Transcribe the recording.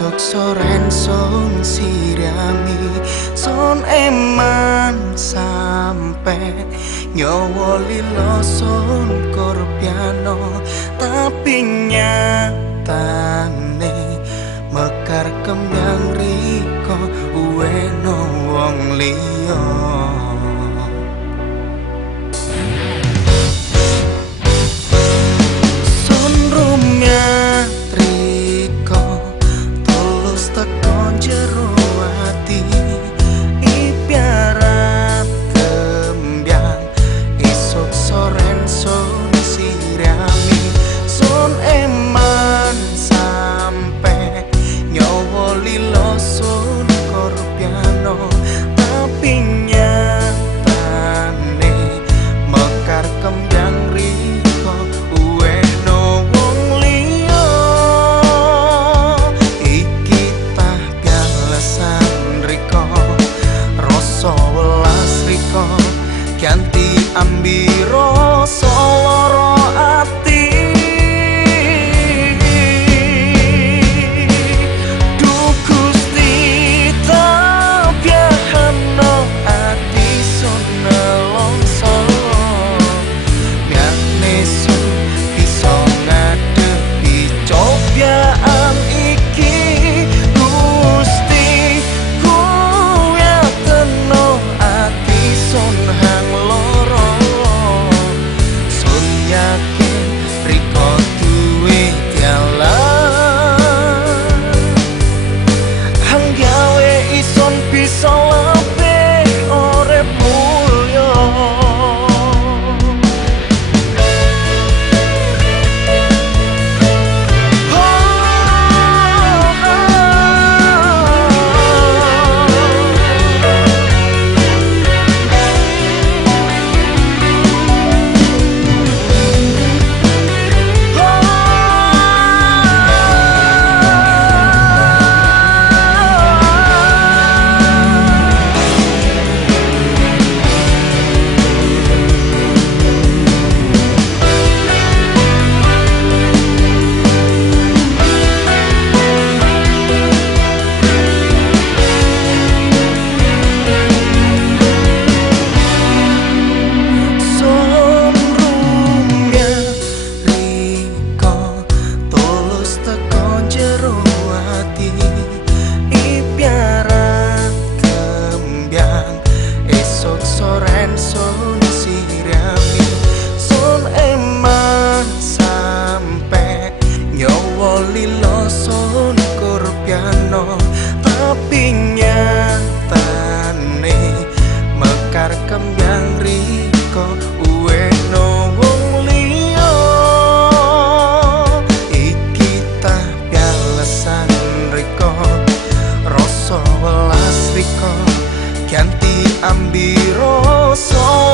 esok soren son sirami son eman sampai nyawa lilo son korpiano tapi nyatane mekar kemyang riko uweno wong liya. Ganti ambiro soloro ati Du Gusti tabiahano ati sun nelongso Miane sun bisa ngadepi cobaan iki Gusti kuya teno ati sun soren son sirami son eman sampai nyawa lilo son korpiano tapi nyatane mekar kemyang riko uweno wong liya iki tah pialesan riko rasa welas riko ganti ambiro so